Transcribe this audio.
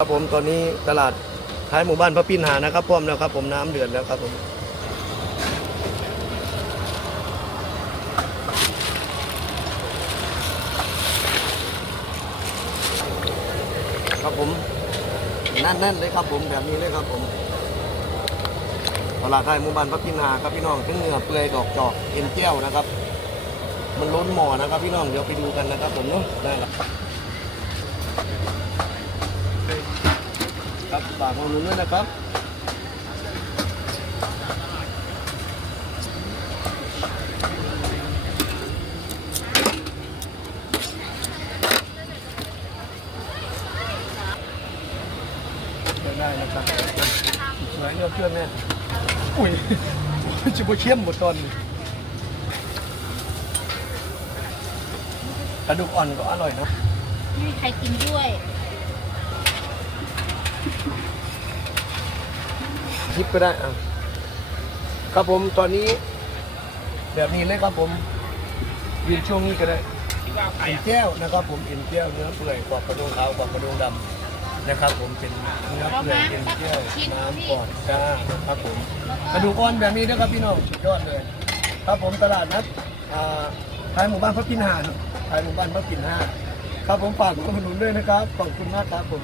ครับผมตอนนี้ตลาดท้ายหมู่บ้านพระปินหานะครับพร้อมแล้วครับผมน้ำเดือดแล้วครับผมครับผมแน่นๆเลยครับผมแบบนี้เลยครับผมตลาดท้ายหมู่บ้านพระปินหาครับพี่น้องทั้งเนื้อเปื่อยดอกจอกเอ็นเจียวนะครับ มันล้นหมอนะครับพี่น้องเดี๋ยวไปดูกันนะครับผมเนาะได้ครับ ครับฝากมาลุ้นด้วยนะครับได้นะครับสวยเงาเชื่อมแม่อุ้ยจะไปเชี่ยมหมดตอนกระดูกอ่อนก็อร่อยนะไม่ใครกินด้วย คลิปก็ได้อะครับผมตอนนี้ แบบนี้เลยครับผมยืนช่วงนี้ก็ได้เอ็นแก้วนะครับ ผมเอ็นแก้วเนื้อเปื่อยกรอบกระดูกขาวกรอบกระดูกดำนะครับ ผมเป็นเนื้อเปื่อยเอ็นแก้วน้ำก่อนจ้าครับผมกระดูกอ่อนแบบนี้นะครับพี่น้องสุดยอดเลย ครับผมตลาดนัดท้ายหมู่บ้านพระปินหาครับท้ายหมู่บ้านพระปินห้าครับผมฝากคุณหนุนด้วยนะครับขอบคุณมากครับผม